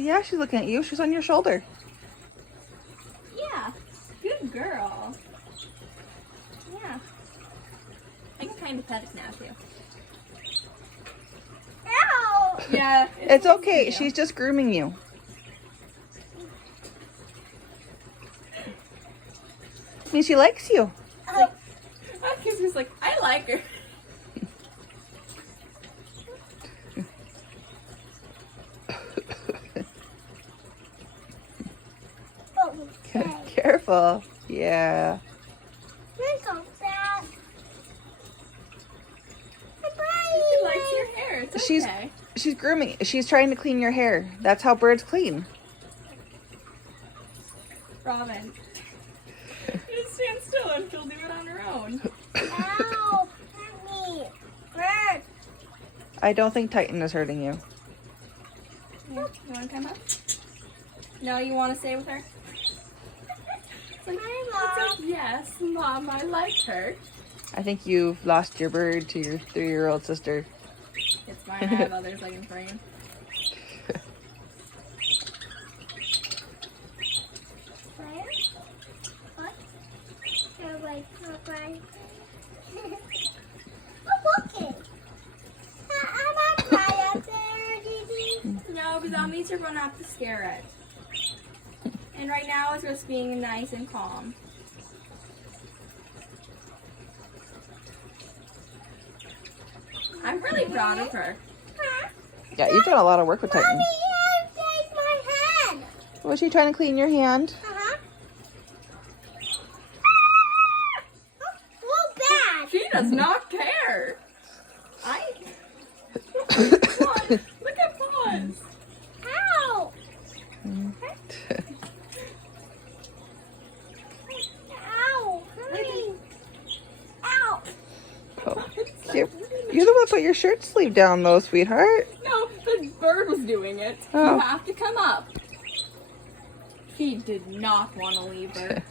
Yeah, she's looking at you. She's on your shoulder. Yeah. Good girl. Yeah. I can kind of pet it now, too. Ow! Yeah. It's okay. you. She's just grooming you. I mean, she likes you. Oh, Because he's like, I like her. oh, okay. Careful. Yeah. You're so bad. She likes your hair. It's She's okay. she's grooming. She's trying to clean your hair. That's how birds clean. Robin. Just stand still and she'll do it on her own. Ow! Hurt me. Bird. I don't think Titan is hurting you. Yeah. You want to come up? No, you want to stay with her? It's like, Hi, it's like, yes, Mom, I like her. I think you've lost your bird to your 3-year-old sister. It's fine. I have others I can frame. Where? What? Oh, wait, okay. Oh, okay. I'm not tired there, Didi. No, because that means you're going to have to scare it. And right now it's just being nice and calm. I'm really proud of her. Huh? Yeah, you've done a lot of work with Titan. Mommy, you take my hand. Was she trying to clean your hand? Uh-huh. Oh, bad. She does not care. Paws. Look at Paws. Ow. Ow. Hurry. Ow. Oh, you're the one that put your shirt sleeve down though, sweetheart. No, the bird was doing it. Oh. You have to come up. She did not want to leave her.